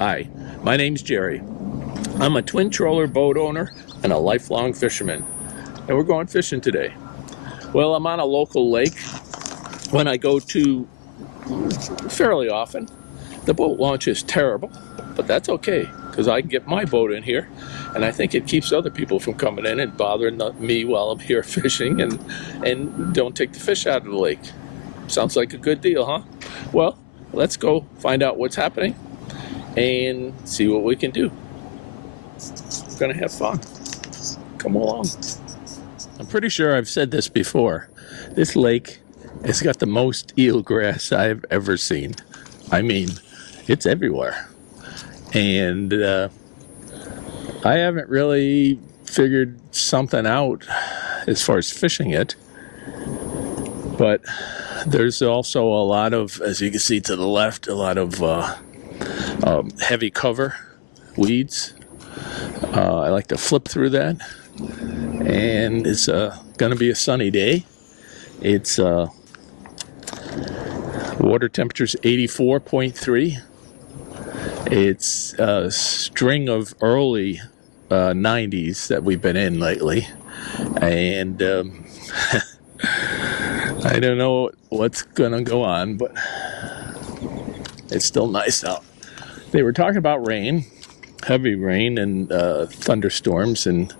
Hi, my name's Gerry. I'm a twin troller boat owner and a lifelong fisherman, and we're going fishing today. Well, I'm on a local lake when I go to fairly often. The boat launch is terrible, but that's okay because I can get my boat in here, and I think it keeps other people from coming in and bothering me while I'm here fishing and don't take the fish out of the lake. Sounds like a good deal, huh? Well, let's go find out what's happening and see what we can do. We're gonna have fun. Come along. I'm pretty sure I've said this before. This lake has got the most eelgrass I've ever seen. I mean, it's everywhere. And I haven't really figured something out as far as fishing it. But there's also a lot of, as you can see to the left, a lot of heavy cover weeds. I like to flip through that, and it's going to be a sunny day. It's water temperature's 84.3. It's a string of early 90s that we've been in lately, and I don't know what's going to go on, but it's still nice out. They were talking about rain, heavy rain and thunderstorms, and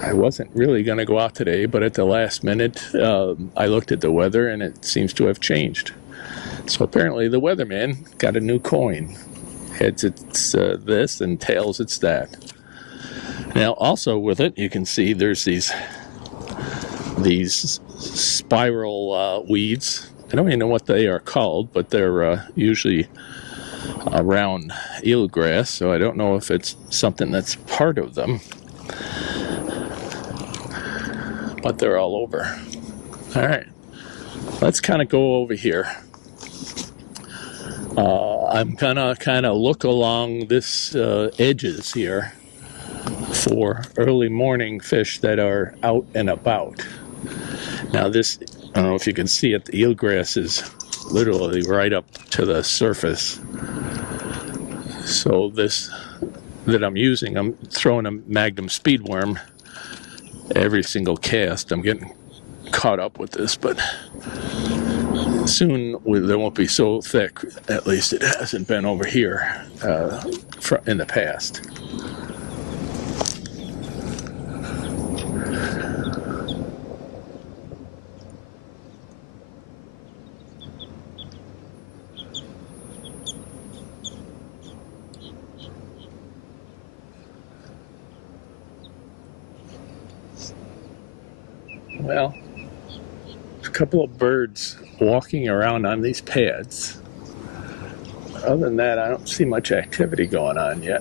I wasn't really going to go out today, but at the last minute, I looked at the weather and it seems to have changed. So apparently the weatherman got a new coin. Heads it's this and tails it's that. Now also with it, you can see there's these spiral weeds. I don't even know what they are called, but they're usually around eelgrass, so I don't know if it's something that's part of them, but they're all over. All right, let's kind of go over here. I'm gonna kind of look along this edges here for early morning fish that are out and about. Now this, I don't know if you can see it, the eelgrass is literally right up to the surface. So this that I'm using, I'm throwing a Magnum speed worm every single cast. I'm getting caught up with this, but soon they won't be so thick. At least it hasn't been over here in the past. Well, a couple of birds walking around on these pads. Other than that, I don't see much activity going on yet.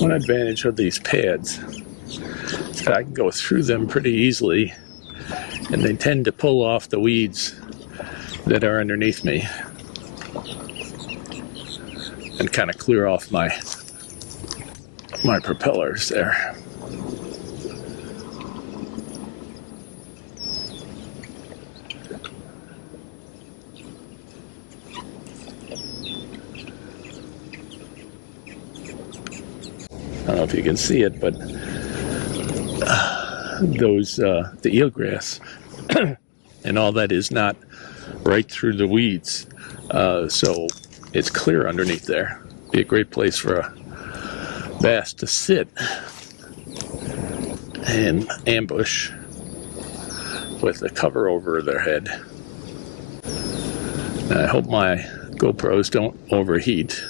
One advantage of these pads is that I can go through them pretty easily, and they tend to pull off the weeds that are underneath me and kind of clear off my propellers there. I don't know if you can see it, but the eelgrass and all that is not right through the weeds, so it's clear underneath there. Be a great place for a bass to sit and ambush with the cover over their head. And I hope my GoPros don't overheat,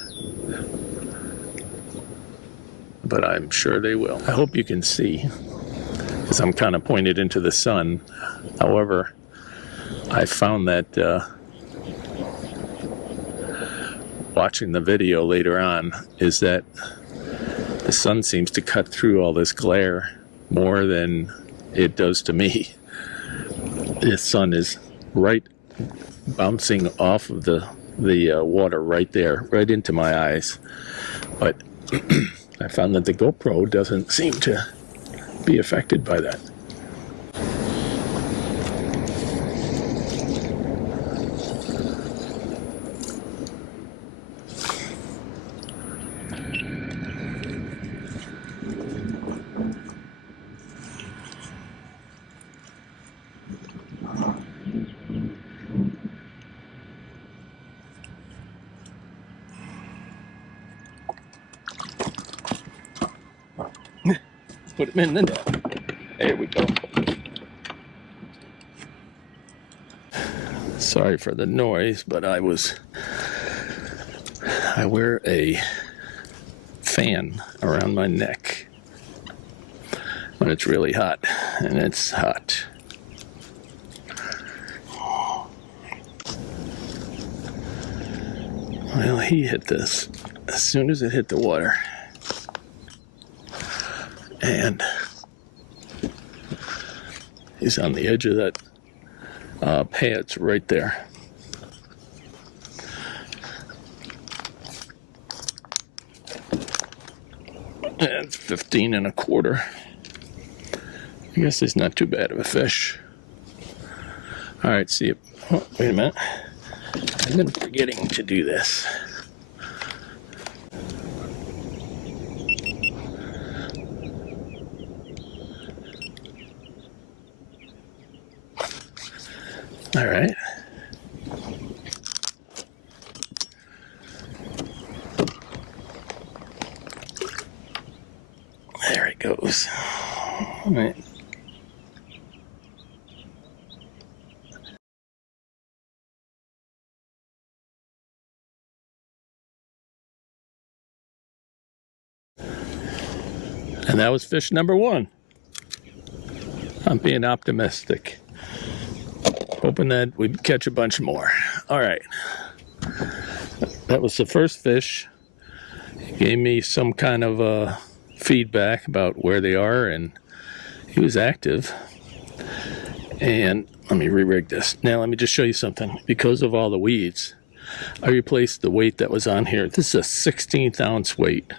but I'm sure they will. I hope you can see, because I'm kind of pointed into the sun. However, I found that watching the video later on is that the sun seems to cut through all this glare more than it does to me. The sun is right bouncing off of the water right there, right into my eyes. But I found that the GoPro doesn't seem to be affected by that. put him in the net. There we go. Sorry for the noise, but I wear a fan around my neck when it's really hot, and it's hot. Well, he hit this as soon as it hit the water, and he's on the edge of that pads right there. And 15 1/4. I guess it's not too bad of a fish. All right, see it. Oh, wait a minute. I've been forgetting to do this. All right. There it goes. All right. And that was fish number 1. I'm being optimistic, hoping that we'd catch a bunch more. All right. That was the first fish. He gave me some kind of feedback about where they are, and he was active. And let me re-rig this. Now let me just show you something. Because of all the weeds, I replaced the weight that was on here. This is a 16th ounce weight.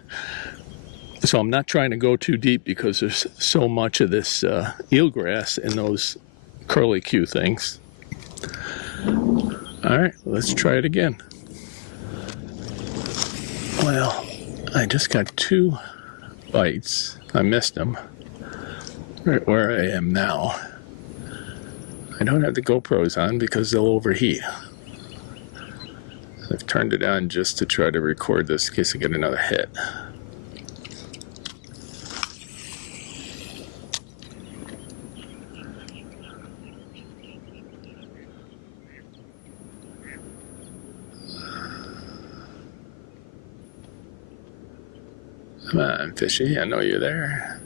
So I'm not trying to go too deep because there's so much of this eelgrass in those curlicue things. All right, let's try it again. Well, I just got 2 bites. I missed them right where I am now. I don't have the GoPros on because they'll overheat. I've turned it on just to try to record this in case I get another hit. Come on, fishy, I know you're there.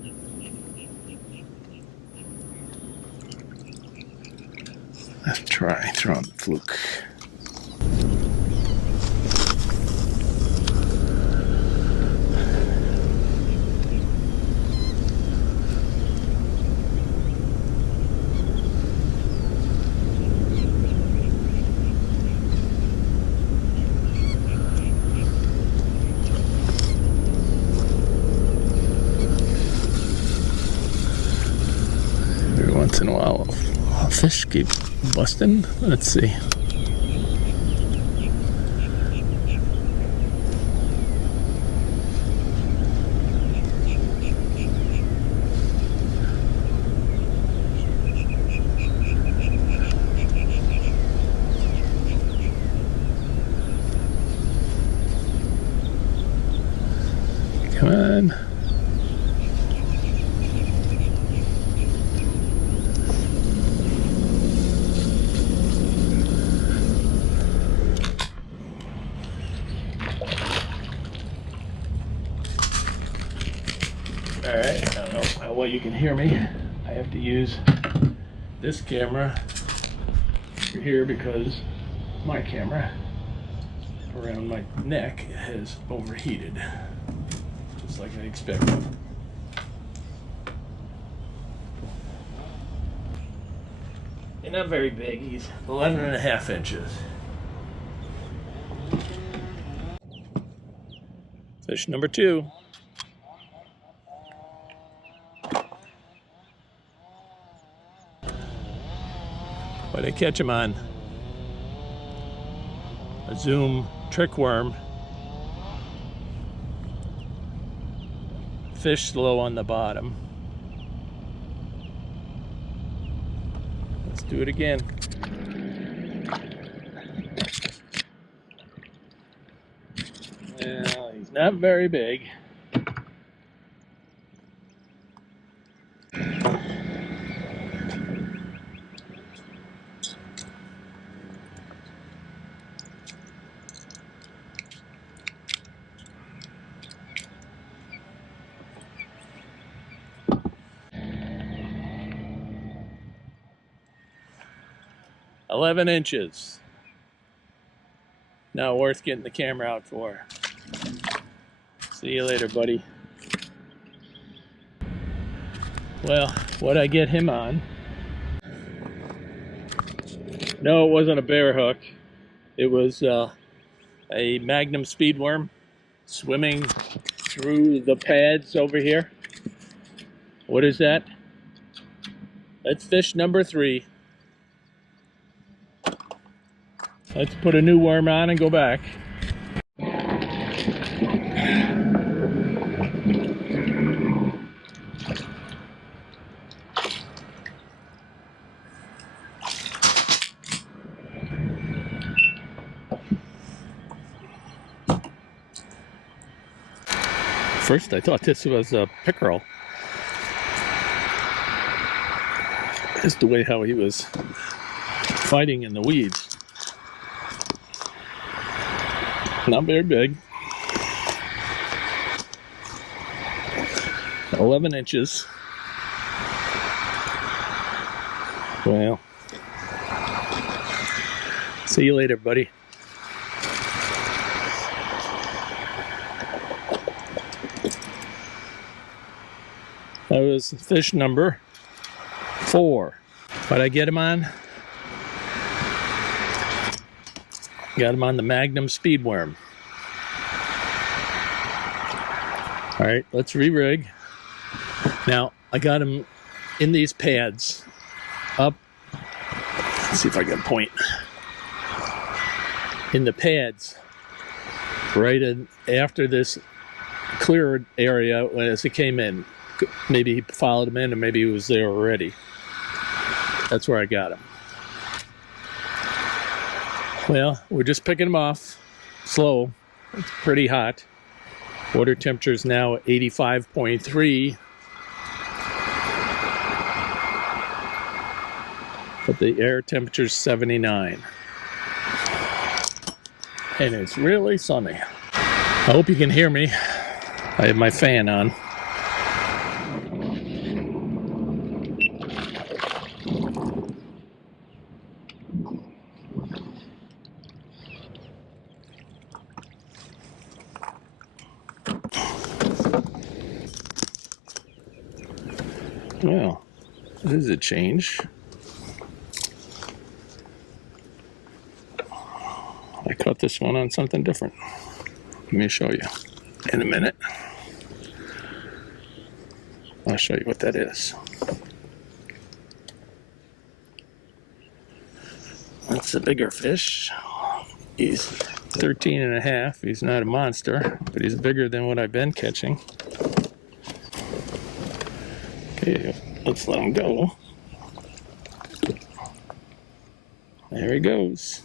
Let's try throwing the fluke. Once in a while, fish keep busting. Let's see. Come on. Alright, I don't know how well you can hear me. I have to use this camera here because my camera around my neck has overheated, just like I expected. And not very big, he's 11.5 inches. Fish number 2. But I catch him on a Zoom trick worm. Fish slow on the bottom. Let's do it again. Well, he's not very big. 11 inches. Not worth getting the camera out for. See you later, buddy. Well, what'd I get him on? No, it wasn't a bear hook. It was a Magnum speedworm swimming through the pads over here. What is that? That's fish number 3. Let's put a new worm on and go back. First, I thought this was a pickerel. Just the way how he was fighting in the weeds. Not very big. 11 inches. Well, see you later, buddy. That was fish number 4. What'd I get him on? Got him on the Magnum speedworm. All right, let's re-rig. Now, I got him in these pads up. Let's see if I can point. In the pads, right in, after this cleared area as it came in. Maybe he followed him in, and maybe he was there already. That's where I got him. Well, we're just picking him off slow. It's pretty hot. Water temperature is now 85.3. But the air temperature is 79. And it's really sunny. I hope you can hear me. I have my fan on. Well, this is a change. I caught this one on something different. Let me show you in a minute. I'll show you what that is. That's a bigger fish. He's 13 and a half. He's not a monster, but he's bigger than what I've been catching. Okay, let's let him go. There he goes.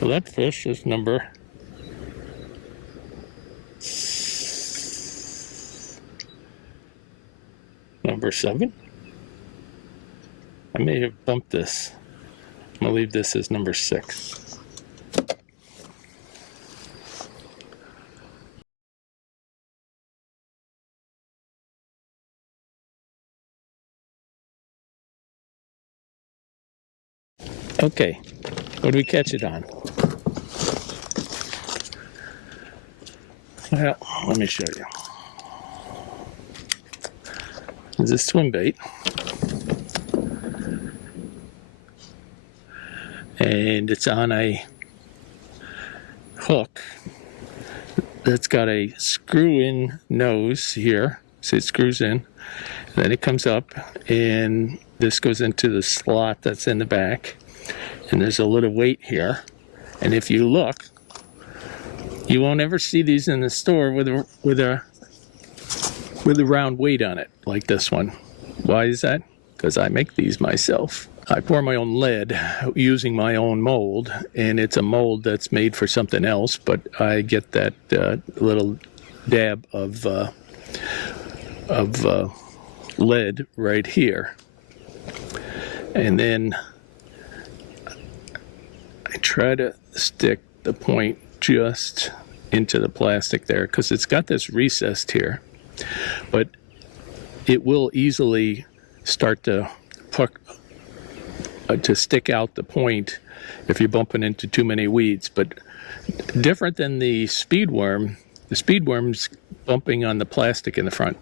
Well, that fish is number 7. I may have bumped this. I'm gonna leave this as number 6. Okay, what do we catch it on? Well, let me show you. This is swim bait. And it's on a hook that's got a screw-in nose here. So it screws in, and then it comes up, and this goes into the slot that's in the back. And there's a little weight here. And if you look, you won't ever see these in the store with a round weight on it, like this one. Why is that? Because I make these myself. I pour my own lead using my own mold, and it's a mold that's made for something else, but I get that little dab of lead right here. And then I try to stick the point just into the plastic there, because it's got this recessed here, but it will easily start to to stick out the point if you're bumping into too many weeds. But different than the speedworm's bumping on the plastic in the front.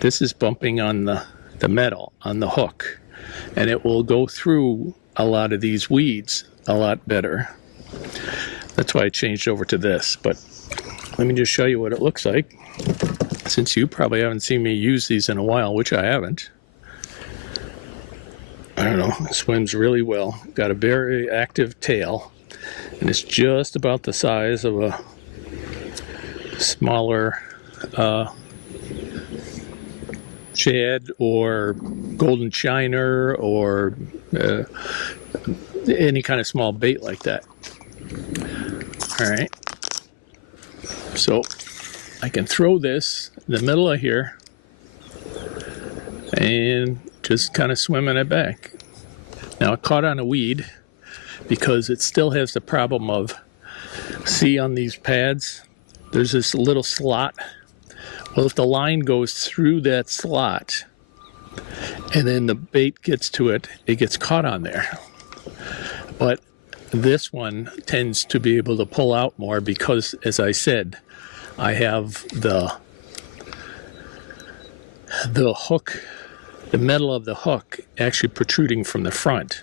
This is bumping on the metal, on the hook, and it will go through a lot of these weeds a lot better. That's why I changed over to this. But let me just show you what it looks like, since you probably haven't seen me use these in a while, which I haven't. I don't know, it swims really well. Got a very active tail, and it's just about the size of a smaller shad or golden shiner or any kind of small bait like that. All right, so I can throw this in the middle of here and just kind of swimming it back. Now it caught on a weed because it still has the problem of, see on these pads, there's this little slot. Well, if the line goes through that slot and then the bait gets to it, it gets caught on there. But this one tends to be able to pull out more because, as I said, I have the hook, the metal of the hook actually protruding from the front.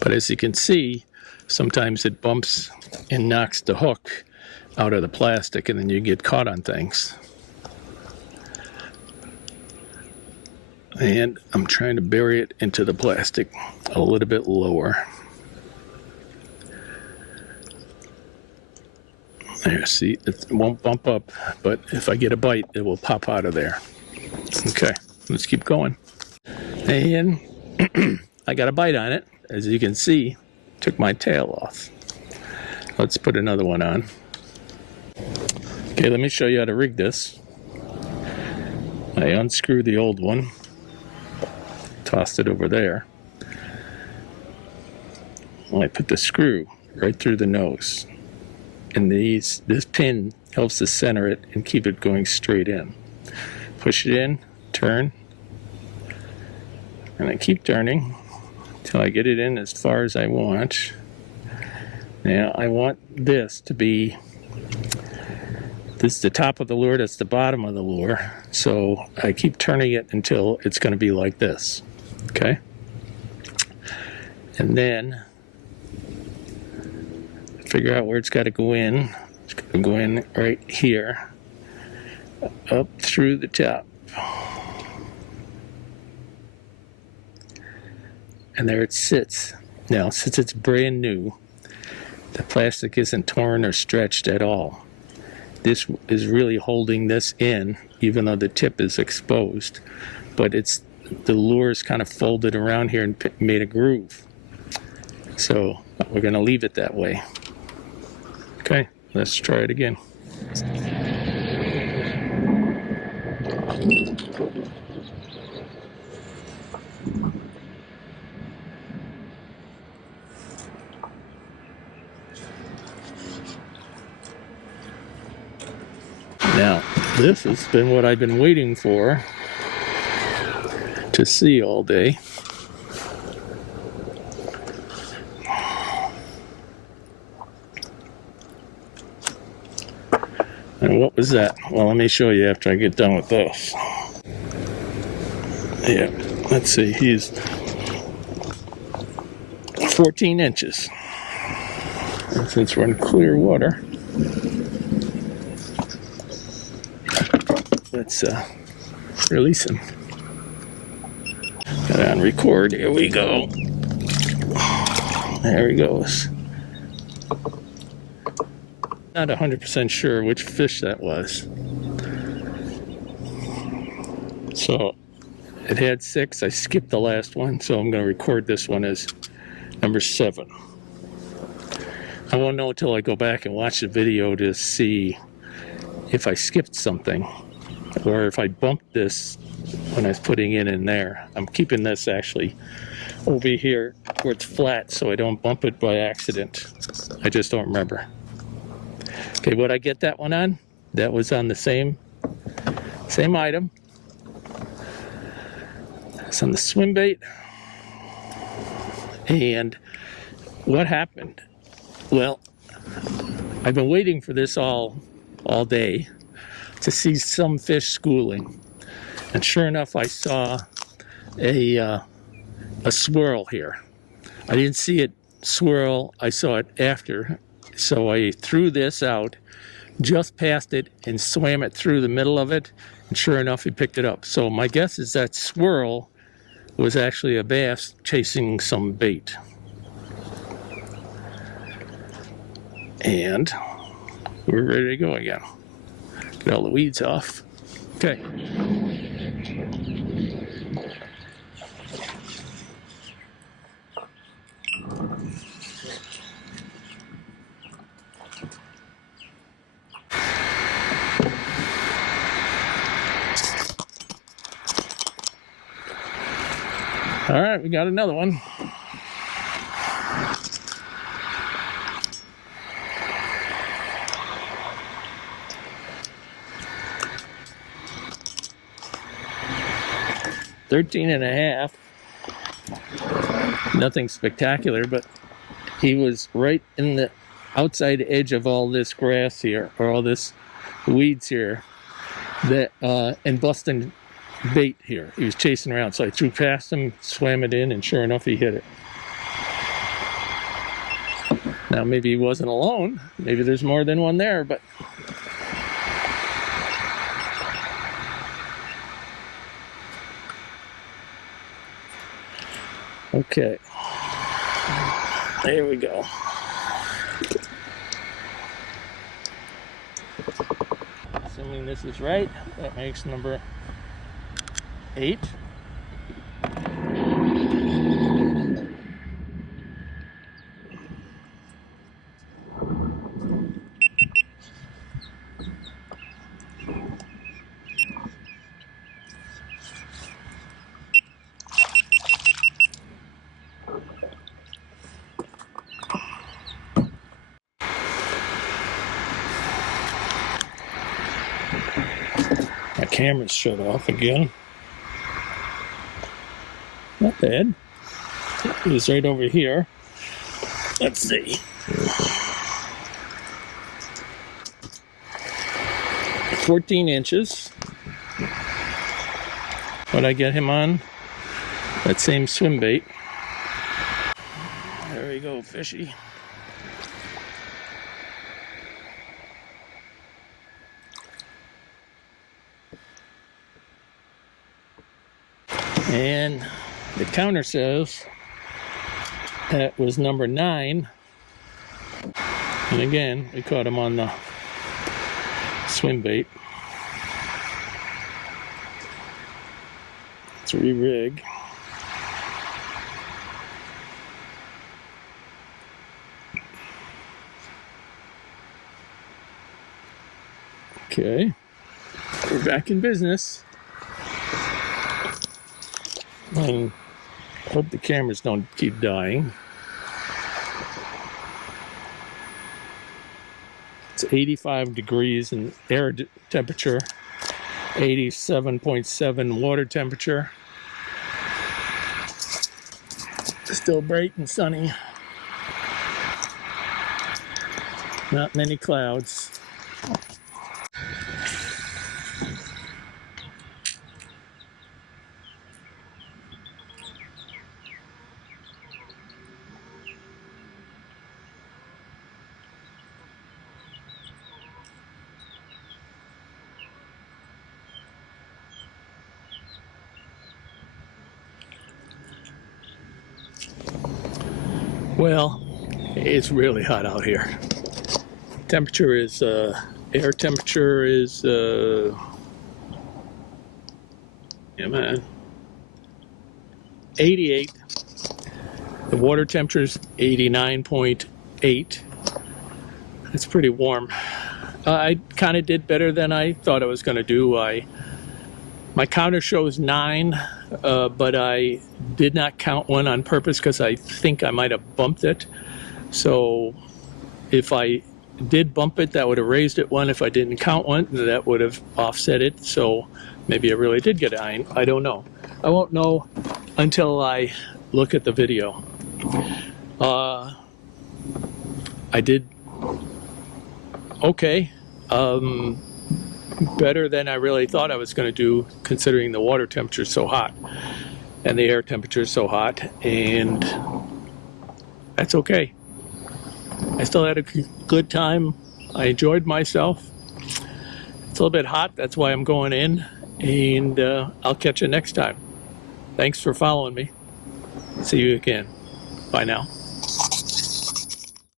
But as you can see, sometimes it bumps and knocks the hook out of the plastic, and then you get caught on things. And I'm trying to bury it into the plastic a little bit lower. There, see, it won't bump up, but if I get a bite, it will pop out of there. Okay, let's keep going. And I got a bite on it. As you can see, took my tail off. Let's put another one on. Okay, let me show you how to rig this. I unscrewed the old one, tossed it over there. I put the screw right through the nose. And this pin helps to center it and keep it going straight in. Push it in, turn, and I keep turning until I get it in as far as I want. Now I want this to be, this is the top of the lure, that's the bottom of the lure. So I keep turning it until it's going to be like this, okay? And then figure out where it's got to go in. It's going to go in right here, up through the top. And there it sits. Now, since it's brand new, the plastic isn't torn or stretched at all. This is really holding this in, even though the tip is exposed. But it's, the lure is kind of folded around here and made a groove. So we're going to leave it that way. Okay, let's try it again. Now, this has been what I've been waiting for to see all day. And what was that? Well, let me show you after I get done with this. Yeah, let's see, he's 14 inches. And since we're in clear water, let's release him. Got on record, here we go. There he goes. Not 100% sure which fish that was. So it had 6. I skipped the last one, so I'm going to record this one as number 7. I won't know until I go back and watch the video to see if I skipped something or if I bumped this when I was putting it in there. I'm keeping this actually over here where it's flat so I don't bump it by accident. I just don't remember. Okay, would I get that one on? That was on the same item. It's on the swim bait. And what happened? Well, I've been waiting for this all day to see some fish schooling. And sure enough, I saw a swirl here. I didn't see it swirl, I saw it after. So I threw this out, just past it, and swam it through the middle of it. And sure enough, he picked it up. So my guess is that swirl was actually a bass chasing some bait. And we're ready to go again. Get all the weeds off. Okay. All right, we got another one. $13.5. Nothing spectacular, but he was right in the outside edge of all this grass here, or all this weeds here, that and busting bait here. He was chasing around, so I threw past him, swam it in, and sure enough, he hit it. Now, maybe he wasn't alone. Maybe there's more than one there, but okay. There we go. Assuming this is right, that makes number 8. My camera's shut off again. Not bad. It was right over here. Let's see. 14 inches. What'd I get him on? That same swim bait. There we go, fishy. And the counter says that was number 9. And again, we caught him on the swim bait. Let's re-rig. Okay, we're back in business. And hope the cameras don't keep dying. It's 85 degrees in air temperature, 87.7 water temperature. Still bright and sunny. Not many clouds. Well, it's really hot out here. Temperature is, air temperature is, yeah man, 88. The water temperature is 89.8. It's pretty warm. I kind of did better than I thought I was going to do. My counter shows 9, but I did not count one on purpose because I think I might have bumped it. So if I did bump it, that would have raised it 1. If I didn't count one, that would have offset it. So maybe I really did get 9. I don't know. I won't know until I look at the video. I did okay. Better than I really thought I was going to do, considering the water temperature is so hot and the air temperature is so hot, and that's okay. I still had a good time. I enjoyed myself. It's a little bit hot, that's why I'm going in, and I'll catch you next time. Thanks for following me. See you again. Bye now.